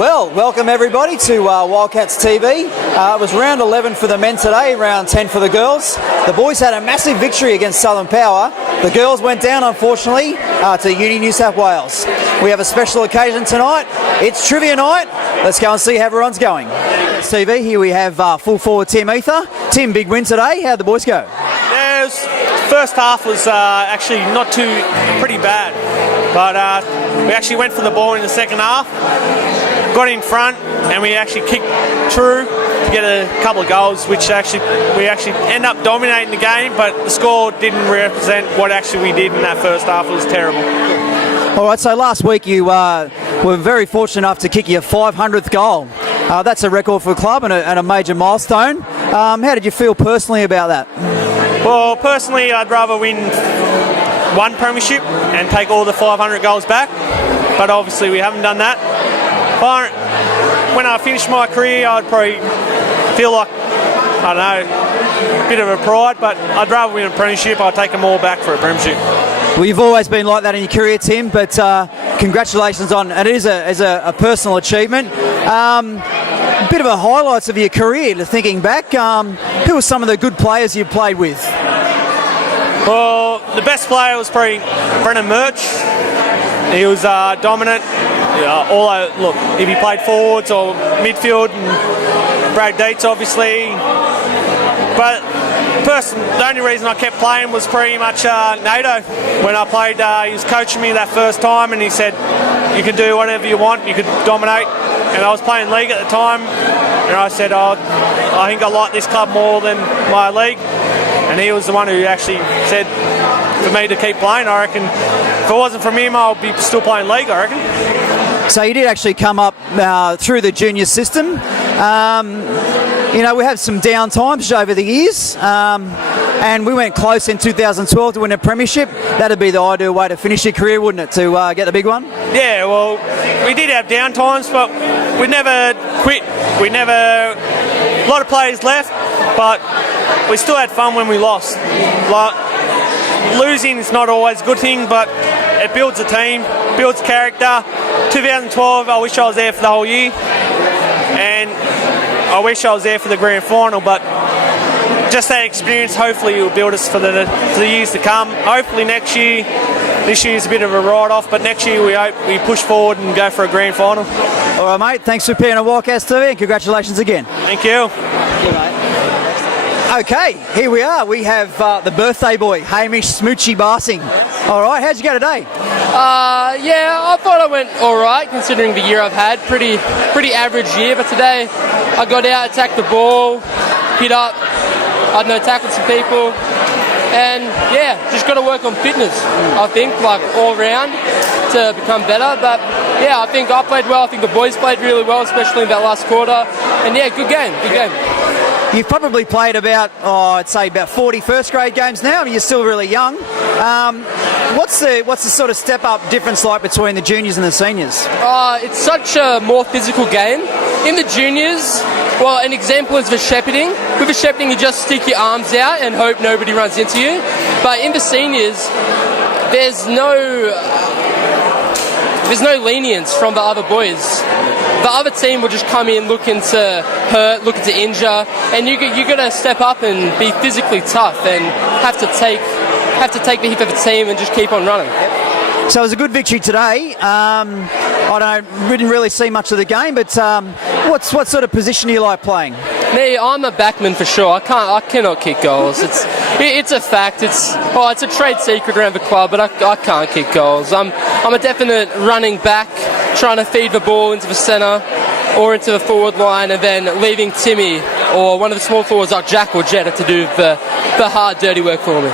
Well, welcome everybody to WILDCATS TV. It was round 11 for the men today, round 10 for the girls. The boys had a massive victory against Southern Power. The girls went down, unfortunately, to Uni New South Wales. We have a special occasion tonight. It's trivia night. Let's go and see how everyone's going. TV, here we have full forward Tim Ether. Tim, big win today. How'd the boys go? Yeah, first half was actually not pretty bad, but we actually went for the ball in the second half, got in front, and we actually kicked through to get a couple of goals, which we actually end up dominating the game, but the score didn't represent what actually we did in that first half. It was terrible. All right, so last week you were very fortunate enough to kick your 500th goal. That's a record for the club and a major milestone. How did you feel personally about that? Well, personally, I'd rather win one premiership and take all the 500 goals back, but obviously we haven't done that. But when I finish my career, I'd probably feel like, I don't know, a bit of a pride, but I'd rather win a premiership. I'd take them all back for a premiership. Well, you've always been like that in your career, Tim, but congratulations on it. It is a personal achievement. A bit of a highlights of your career, thinking back. Who were some of the good players you played with? Well, the best player was probably Brennan Murch. He was dominant. Look, if he played forwards or midfield, and Brad Dietz obviously. But the only reason I kept playing was pretty much NATO. When I played, he was coaching me that first time, and he said, "You can do whatever you want. You could dominate." And I was playing league at the time, and I said, "Oh, I think I like this club more than my league." And he was the one who actually said for me to keep playing. I reckon if it wasn't from him, I'll be still playing league, I reckon. So you did actually come up through the junior system. We had some down times over the years, and we went close in 2012 to win a premiership. That'd be the ideal way to finish your career, wouldn't it, to get the big one? Yeah, well, we did have down times, but we never quit. A lot of players left, but we still had fun when we lost. Losing is not always a good thing, but it builds a team, builds character. 2012, I wish I was there for the whole year, and I wish I was there for the grand final, but just that experience hopefully will build us for the years to come. Hopefully next year, this year's a bit of a write-off, but next year we hope we push forward and go for a grand final. All right, mate, thanks for appearing on WILDCATS TV and congratulations again. Thank you. Good, mate. Okay, here we are. We have the birthday boy, Hamish Smoochie Barsing. All right, how'd you go today? Yeah, I thought I went all right considering the year I've had. Pretty average year, but today I got out, attacked the ball, hit up, tackled some people, and yeah, just got to work on fitness, I think, like all round to become better. But yeah, I think I played well. I think the boys played really well, especially in that last quarter. And yeah, good game. You've probably played about 40 first grade games now. I mean, you're still really young. What's the sort of step up difference like between the juniors and the seniors? It's such a more physical game. In the juniors, well, an example is the shepherding. With the shepherding, you just stick your arms out and hope nobody runs into you. But in the seniors, there's no lenience from the other boys. The other team will just come in looking to hurt, looking to injure, and you got to step up and be physically tough and have to take the hit of the team and just keep on running. So it was a good victory today. Didn't really see much of the game, but what sort of position do you like playing? Me, I'm a backman for sure. I cannot kick goals. It's a fact. It's a trade secret around the club, but I can't kick goals. I'm a definite running back, trying to feed the ball into the centre or into the forward line, and then leaving Timmy or one of the small forwards like Jack or Jetta to do the hard, dirty work for me.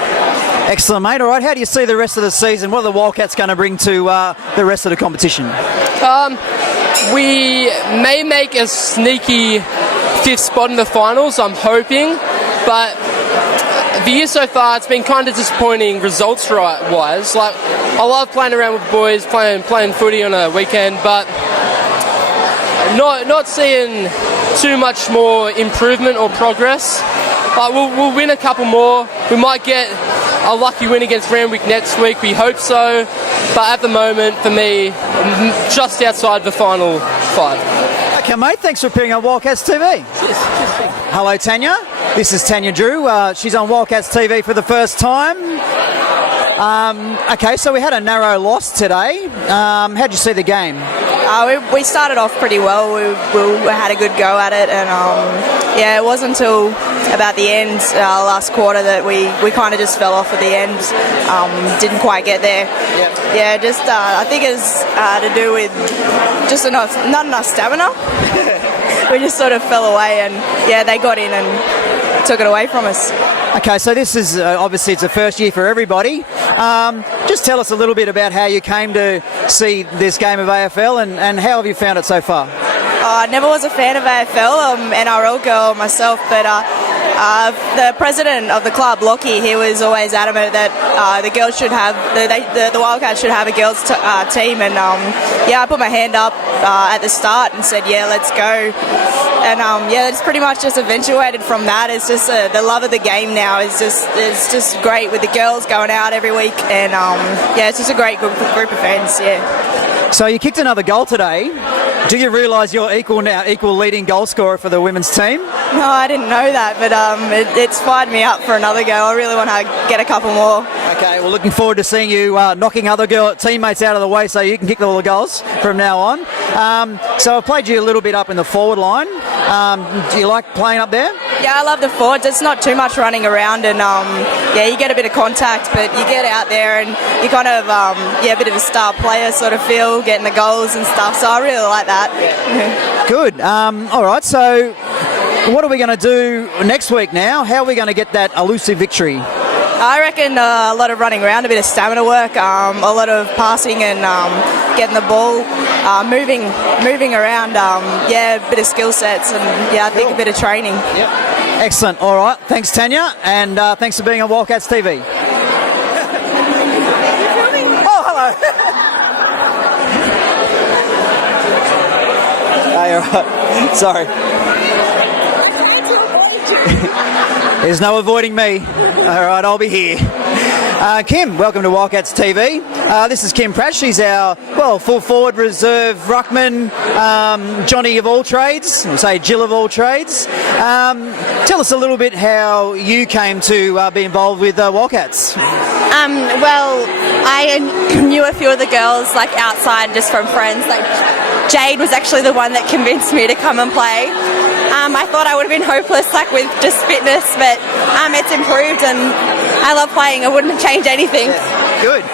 Excellent, mate. All right, how do you see the rest of the season? What are the WILDCATS going to bring to the rest of the competition? We may make a sneaky 5th spot in the finals, I'm hoping, but the year so far it's been kind of disappointing results-wise. Like, I love playing around with the boys, playing footy on a weekend, but not seeing too much more improvement or progress. We'll win a couple more. We might get a lucky win against Randwick next week. We hope so. But at the moment, for me, just outside the final 5. Okay, mate, thanks for appearing on Wildcats TV. Hello, Tanya. This is Tanya Drew. She's on Wildcats TV for the first time. Okay, so we had a narrow loss today. How'd you see the game? We started off pretty well. We had a good go at it, and it wasn't until about the end, last quarter, that we kind of just fell off at the end. Didn't quite get there. Yep. Yeah, just I think it's to do with just not enough stamina. We just sort of fell away, and they got in and took it away from us. Okay, so this is obviously it's a first year for everybody. Just tell us a little bit about how you came to see this game of AFL and how have you found it so far? I never was a fan of AFL, NRL girl myself, but the president of the club, Lockie, he was always adamant that the girls should have, the Wildcats should have a girls team, and I put my hand up at the start and said, let's go. And it's pretty much just eventuated from that. It's just the love of the game now is just great with the girls going out every week, and it's just a great group of fans. So you kicked another goal today. Do you realise you're equal leading goal scorer for the women's team? No, I didn't know that, but it's fired me up for another go. I really want to get a couple more. Okay, well, looking forward to seeing you knocking other teammates out of the way so you can kick all the goals from now on. So I've played you a little bit up in the forward line. Do you like playing up there? Yeah, I love the forwards. It's not too much running around, and you get a bit of contact, but you get out there and you kind of a bit of a star player sort of feel, getting the goals and stuff. So I really like that. Good. All right. So what are we going to do next week now? How are we going to get that elusive victory? I reckon a lot of running around, a bit of stamina work, a lot of passing and getting the ball, moving around, a bit of skill sets, and I think a bit of training. Yep. Excellent. All right. Thanks, Tanya, and thanks for being on Wildcats TV. Oh, hello. Hey, all right. Sorry. There's no avoiding me. All right, I'll be here. Kim, welcome to Wildcats TV. This is Kim Pratt. She's our, full forward reserve ruckman, Johnny of all trades, or say Jill of all trades. Tell us a little bit how you came to be involved with Wildcats. I knew a few of the girls outside just from friends. Jade was actually the one that convinced me to come and play. I thought I would have been hopeless with just fitness, but it's improved and I love playing. I wouldn't change anything. Yeah, good.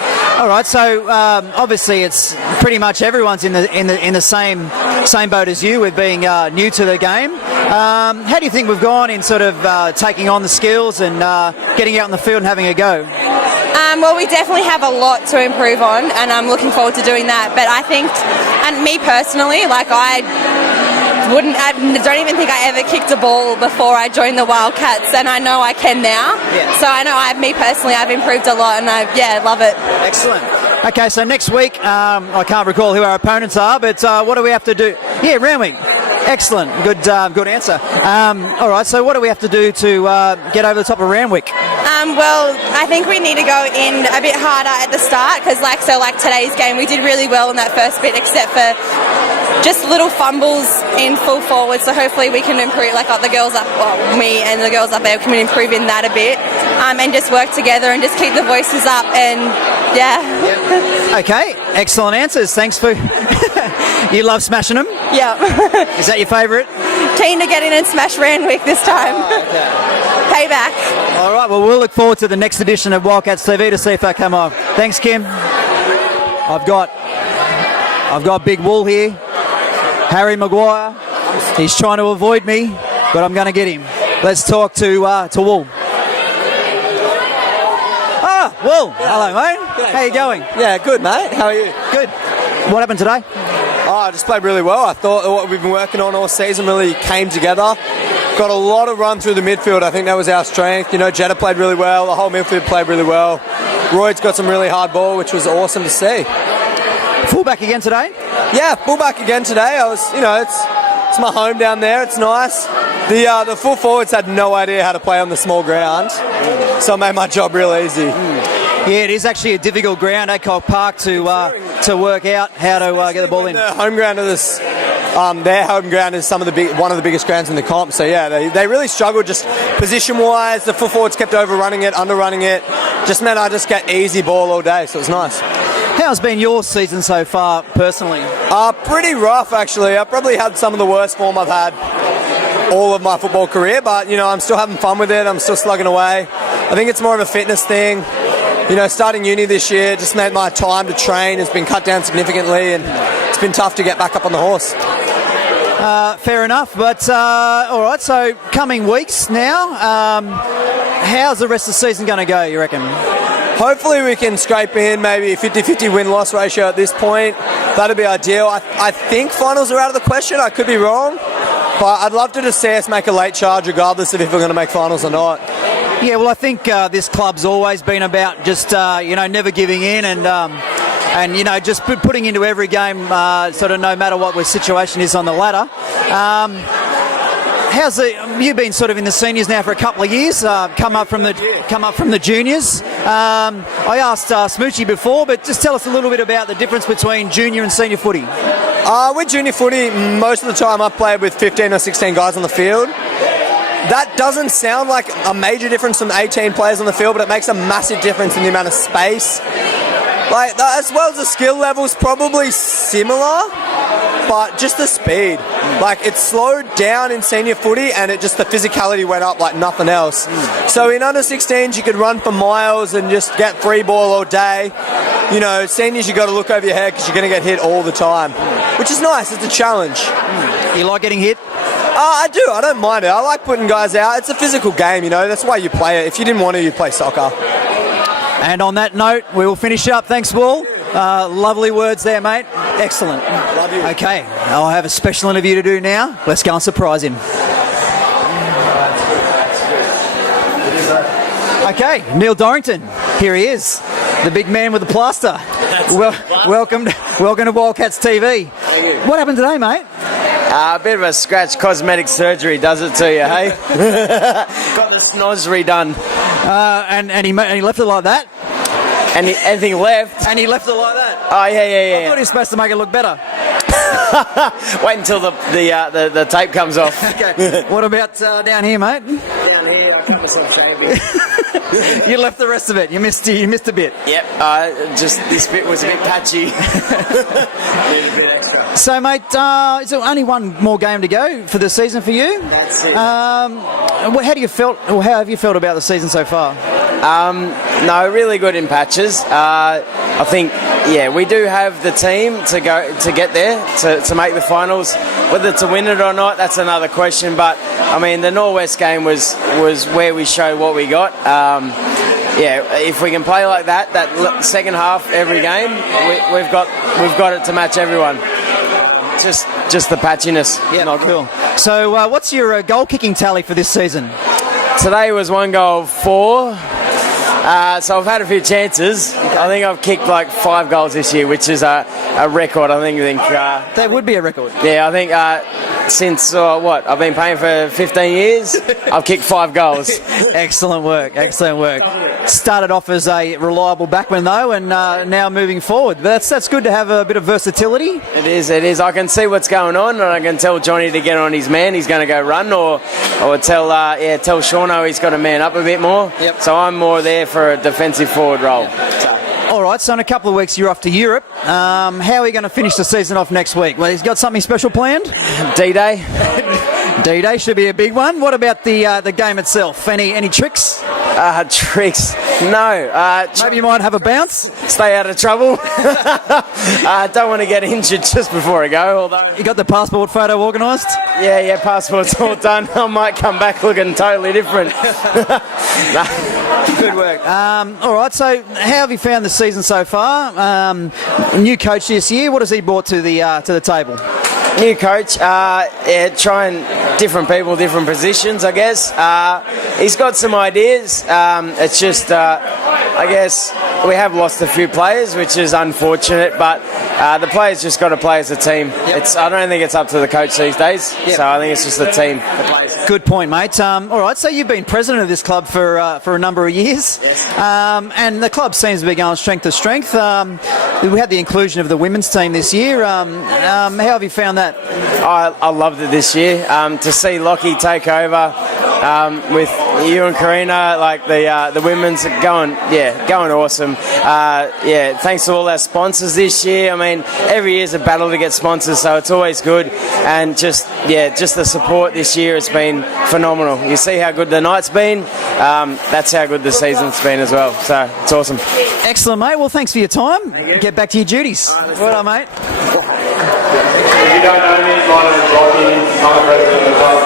All right. So obviously, it's pretty much everyone's in the same boat as you with being new to the game. How do you think we've gone in sort of taking on the skills and getting out on the field and having a go? We definitely have a lot to improve on, and I'm looking forward to doing that. But I think, and me personally, I don't even think I ever kicked a ball before I joined the Wildcats, and I know I can now. Yeah. So I know I've improved a lot, and I love it. Excellent. Okay, so next week, I can't recall who our opponents are, but what do we have to do? Yeah, Randwick. Excellent. Good answer. All right, so what do we have to do to get over the top of Randwick? I think we need to go in a bit harder at the start because, today's game, we did really well in that first bit, except for just little fumbles in full forward. So hopefully we can improve, the girls up, me and the girls up there can improve in that a bit, and just work together and just keep the voices up and Yep. Okay, excellent answers. Thanks for. You love smashing them? Yeah. Is that your favourite? Keen to get in and smash Randwick this time. Oh, okay. Payback. All right, well, we'll look forward to the next edition of Wildcats TV to see if they come on. Thanks, Kim. I've got Big Wool here. Harry Maguire. He's trying to avoid me, but I'm going to get him. Let's talk to Wool. Wool. Hello, mate. G'day. How you going? Yeah, good, mate. How are you? Good. What happened today? I just played really well. I thought what we've been working on all season really came together. Got a lot of run through the midfield. I think that was our strength. Jetta played really well. The whole midfield played really well. Royd's got some really hard ball, which was awesome to see. Fullback again today? Yeah, fullback again today. I was, it's my home down there. It's nice. The full forwards had no idea how to play on the small ground, so it made my job real easy. Yeah, it is actually a difficult ground, Adcock Park, to work out how to get the ball in. The home ground of this, their home ground is one of the biggest grounds in the comp. So yeah, they really struggled just position-wise. The full forwards kept overrunning it, underrunning it. Just meant I just get easy ball all day, so it was nice. How's been your season so far, personally? Pretty rough, actually. I probably had some of the worst form I've had all of my football career, but I'm still having fun with it. I'm still slugging away. I think it's more of a fitness thing. Starting uni this year just meant my time to train has been cut down significantly, and it's been tough to get back up on the horse. Fair enough, but all right, so coming weeks now, how's the rest of the season going to go, you reckon? Hopefully we can scrape in maybe a 50-50 win-loss ratio at this point. That'd be ideal. I think finals are out of the question. I could be wrong, but I'd love to just see us make a late charge regardless of if we're going to make finals or not. Yeah, well, I think this club's always been about just never giving in and just putting into every game, sort of no matter what the situation is on the ladder. You've been sort of in the seniors now for a couple of years, come up from the juniors. I asked Smoochie before, but just tell us a little bit about the difference between junior and senior footy. With junior footy, most of the time I've played with 15 or 16 guys on the field. That doesn't sound like a major difference from 18 players on the field, but it makes a massive difference in the amount of space. As well as the skill level's probably similar, but just the speed. It slowed down in senior footy, and the physicality went up like nothing else. So in under 16s, you could run for miles and just get free ball all day. Seniors, you got to look over your head because you're going to get hit all the time, which is nice. It's a challenge. You like getting hit? I do. I don't mind it. I like putting guys out. It's a physical game, That's why you play it. If you didn't want to, you'd play soccer. And on that note, we will finish up. Thanks, Wall. Lovely words there, mate. Excellent. Love you. Okay, I'll have a special interview to do now. Let's go and surprise him. Okay, Neil Dorrington. Here he is, the big man with the plaster. Welcome to WILDCATS TV. What happened today, mate? A bit of a scratch, cosmetic surgery does it to you, hey? Got the snoz redone. And he left it like that? And anything left? And he left it like that? Oh, yeah. I thought he was supposed to make it look better. Wait until the tape comes off. Okay. What about down here, mate? Down here, I cut myself shaving. You left the rest of it. You missed a bit. Yep. Just this bit was a bit patchy. Need a bit extra. So, mate, is there only one more game to go for the season for you? That's it. How have you felt about the season so far? No, really good in patches. I think, we do have the team to get there to make the finals. Whether to win it or not, that's another question. But I mean, the Norwest game was where we showed what we got. If we can play like that second half every game, we've got it to match everyone. Just the patchiness. Yeah, not cool. So, what's your goal kicking tally for this season? Today was 1 goal, 4. So I've had a few chances. I think I've kicked like 5 goals this year, which is a record. I think that would be a record. Yeah, I think since I've been playing for 15 years, I've kicked 5 goals. Excellent work. Started off as a reliable backman though, and now moving forward. But that's good to have a bit of versatility. It is. I can see what's going on, and I can tell Johnny to get on his man. He's going to go run, or tell Shauno he's got to man up a bit more. Yep. So I'm more there for a defensive forward role. All right, so in a couple of weeks you're off to Europe. How are you going to finish the season off next week? Well, he's got something special planned? D-Day. D-Day should be a big one. What about the game itself? Any tricks? Tricks? No. Maybe you might have a bounce? Stay out of trouble. Don't want to get injured just before I go. Although you got the passport photo organised? Yeah, passport's all done. I might come back looking totally different. Good work. All right, so how have you found the season so far? New coach this year. What has he brought to the table? New coach, trying different people, different positions, I guess. He's got some ideas. It's just, I guess, we have lost a few players, which is unfortunate, but the players just got to play as a team. I don't think it's up to the coach these days, so I think it's just the team that plays. Good point, mate. All right, so you've been president of this club for a number of years, and the club seems to be going strength to strength. We had the inclusion of the women's team this year. How have you found that? I loved it this year. To see Lockie take over with you and Karina, like the women's are going awesome. Thanks to all our sponsors this year. I mean, every year's a battle to get sponsors, so it's always good. And just the support this year has been phenomenal. You see how good the night's been. That's how good the season's been as well. So it's awesome. Excellent, mate. Well, thanks for your time. Get back to your duties. Well done, mate. If you don't know me, my name is Lockie. I'm the president of the club.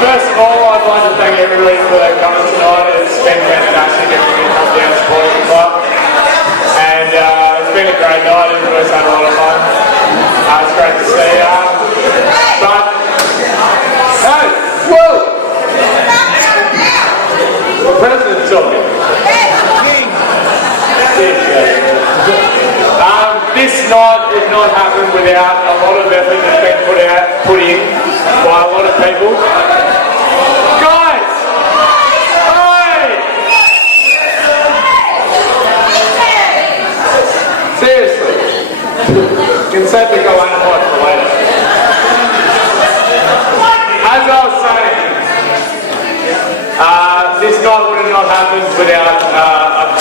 First of all, I'd like to thank everybody for coming tonight. It's been fantastic. Everybody comes down supporting the club. And it's been a great night. Everybody's had a lot of fun. It's great to see you. But, hey, whoa! The president's talking. This night would not happen without a lot of effort that's been put in by a lot of people. Guys! Hey! Seriously. You can save the go unapplied for later. As I was saying, this night would have not happened without a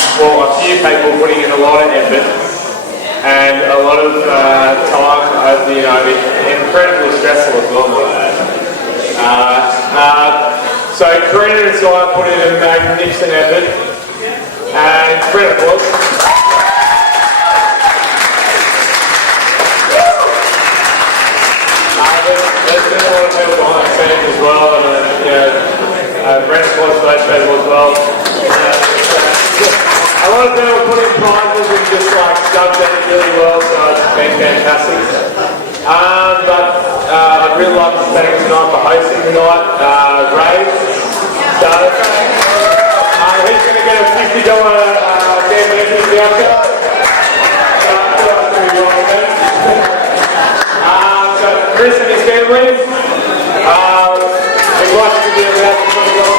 few people putting in a lot of effort and a lot of time, incredibly stressful as well. So Karina and I put in a magnificent effort, and Karina, applause. There's been a lot of people behind the scenes as well, and Brent's applause for those people as well. A lot of people put in prizes and just dubbed it really well, so it's been fantastic. But I'd really like to thank tonight for hosting tonight. Ray, so he's going to get a $50 Dan Murphy voucher. So Chris and his family, we'd like to give you about $20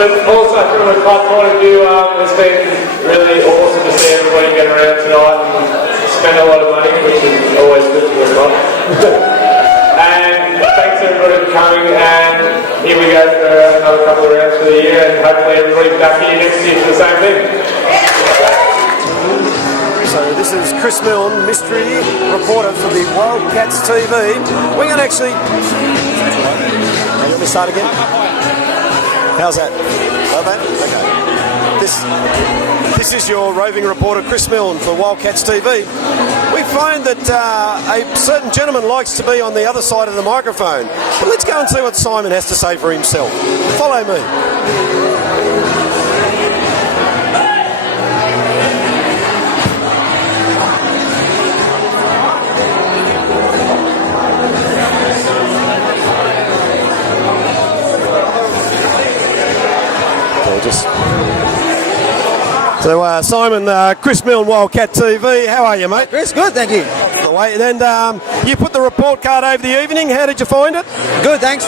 But also from a club point of view, it's been really awesome to see everybody get around tonight and spend a lot of money, which is always good for the club. And thanks everybody for coming, and here we go for another couple of rounds for the year, and hopefully everybody's back here next year for the same thing. So this is Chris Milne, mystery reporter for the WILDCATS TV. We're going to actually... You want me to start again? How's that? Okay. This is your roving reporter, Chris Milne, for WILDCATS TV. We find that a certain gentleman likes to be on the other side of the microphone. But let's go and see what Simon has to say for himself. Follow me. So Simon, Chris Milne, WILDCAT TV, how are you, mate? Chris, good, thank you. And you put the report card over the evening, how did you find it? Good, thanks.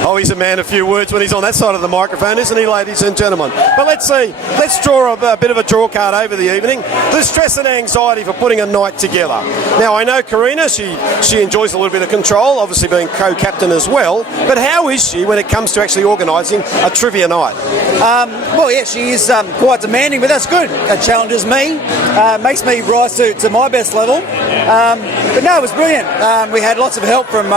Oh, he's a man of few words when he's on that side of the microphone, isn't he, ladies and gentlemen? But let's see. Let's draw a bit of a draw card over the evening. The stress and anxiety for putting a night together. Now, I know Karina, she enjoys a little bit of control, obviously being co-captain as well. But how is she when it comes to actually organising a trivia night? Well, yeah, she is quite demanding, but that's good. It challenges me, makes me rise to my best level. But no, it was brilliant. We had lots of help from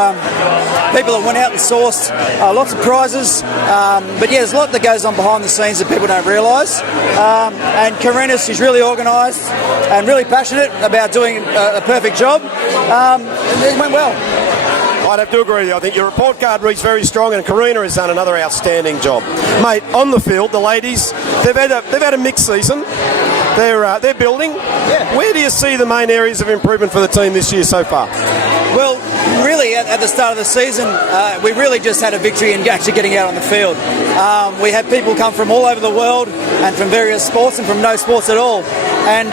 people that went out and sourced lots of prizes. But yeah, there's a lot that goes on behind the scenes that people don't realise. And Karina, she's really organised and really passionate about doing a perfect job. It went well. I'd have to agree with you. I think your report card reads very strong, and Karina has done another outstanding job. Mate, on the field, the ladies, they've had a mixed season. They're building. Yeah. Where do you see the main areas of improvement for the team this year so far? Well, really, at the start of the season, we really just had a victory in actually getting out on the field. We had people come from all over the world and from various sports and from no sports at all. And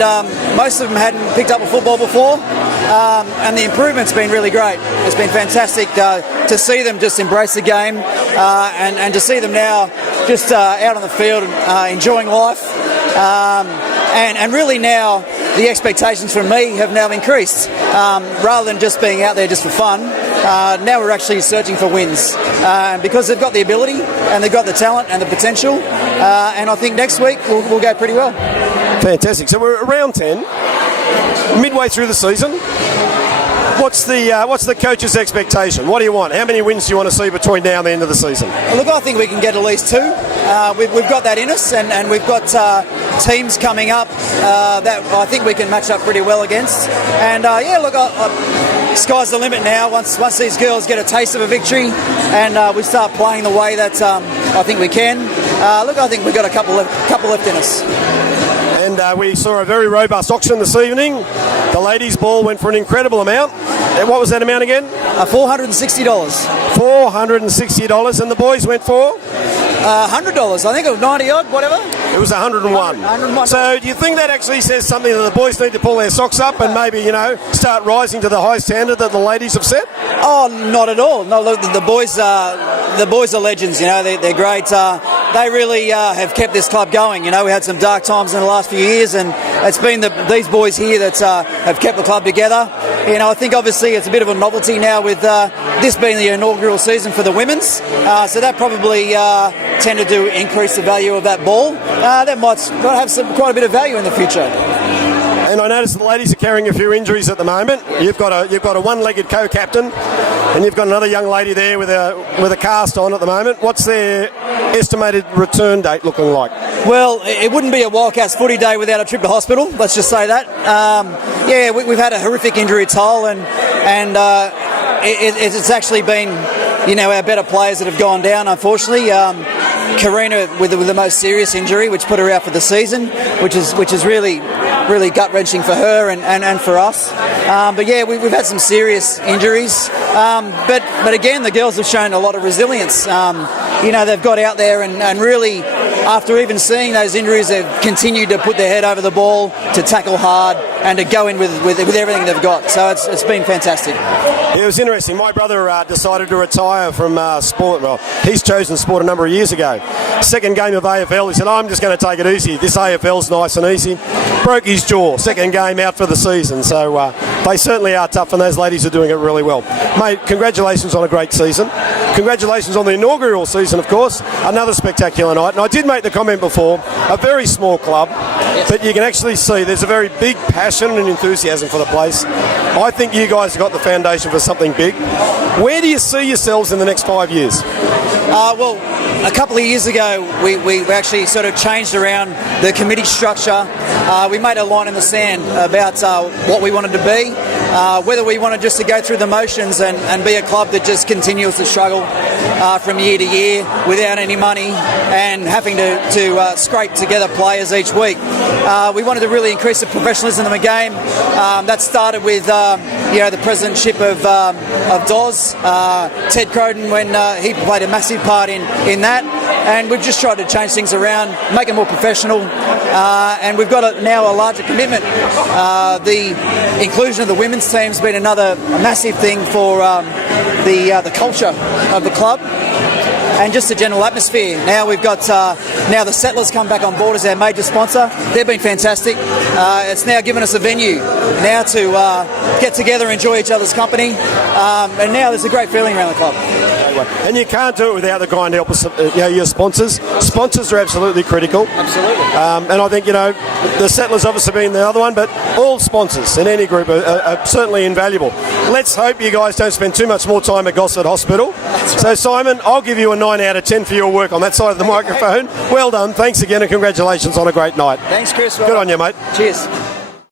most of them hadn't picked up a football before. And the improvement's been really great. It's been fantastic to see them just embrace the game and to see them now just out on the field enjoying life. And really now the expectations from me have now increased. Rather than just being out there just for fun, now we're actually searching for wins because they've got the ability and they've got the talent and the potential. And I think next week we'll go pretty well. Fantastic. So we're at round 10, midway through the season. What's the coach's expectation? What do you want? How many wins do you want to see between now and the end of the season? Look, I think we can get at least 2. We've got that in us, and we've got teams coming up that I think we can match up pretty well against. And look, sky's the limit now. Once these girls get a taste of a victory, and we start playing the way that I think we can. Look, I think we've got a couple left in us. And we saw a very robust auction this evening. The ladies' ball went for an incredible amount. And what was that amount again? $460. $460, and the boys went for? $100. I think it was 90 odd, whatever. It was 101. 101. So do you think that actually says something that the boys need to pull their socks up and maybe, start rising to the high standard that the ladies have set? Oh, not at all. No, look, the boys are legends. They're great. They really have kept this club going. We had some dark times in the last few years, and it's been these boys here that have kept the club together. I think obviously it's a bit of a novelty now with this being the inaugural season for the women's, so that probably tended to increase the value of that ball. That might have quite a bit of value in the future. And I notice the ladies are carrying a few injuries at the moment. Yeah. You've got a one-legged co-captain, and you've got another young lady there with a cast on at the moment. What's their estimated return date looking like? Well, it wouldn't be a Wildcats footy day without a trip to hospital. Let's just say that. We've had a horrific injury toll, and it's actually been our better players that have gone down. Unfortunately, Karina with the most serious injury, which put her out for the season, which is really gut-wrenching for her and for us. We've had some serious injuries. But again, the girls have shown a lot of resilience. They've got out there and really, after even seeing those injuries, they've continued to put their head over the ball, to tackle hard, and to go in with everything they've got. So it's been fantastic. It was interesting. My brother decided to retire from sport. Well, he's chosen sport a number of years ago. Second game of AFL, he said, I'm just going to take it easy. This AFL's nice and easy. Broke his jaw. Second game out for the season. So they certainly are tough, and those ladies are doing it really well. Mate, congratulations on a great season. Congratulations on the inaugural season, of course. Another spectacular night. And I did make the comment before, a very small club, but you can actually see there's a very big passion and enthusiasm for the place. I think you guys have got the foundation for something big. Where do you see yourselves in the next 5 years? Well, a couple of years ago, we actually sort of changed around the committee structure. We made a line in the sand about what we wanted to be, whether we wanted just to go through the motions and be a club that just continues to struggle from year to year without any money and having to scrape together players each week. We wanted to really increase the professionalism of the game. That started with the presidentship of DOS, Ted Croden, when he played a massive part in that, and we've just tried to change things around, make it more professional, and we've got now a larger commitment. The inclusion of the women's team has been another massive thing for the culture of the club and just the general atmosphere. Now we've got now the Settlers come back on board as our major sponsor. They've been fantastic. It's now given us a venue now to get together, enjoy each other's company, and now there's a great feeling around the club. And you can't do it without the kind help of your sponsors. Sponsors are absolutely critical. Absolutely. And I think, the Settlers obviously being the other one, but all sponsors in any group are certainly invaluable. Let's hope you guys don't spend too much more time at Gosford Hospital. So, Simon, I'll give you a 9 out of 10 for your work on that side of the microphone. Well done. Thanks again, and congratulations on a great night. Thanks, Chris. Good on you, mate. Cheers.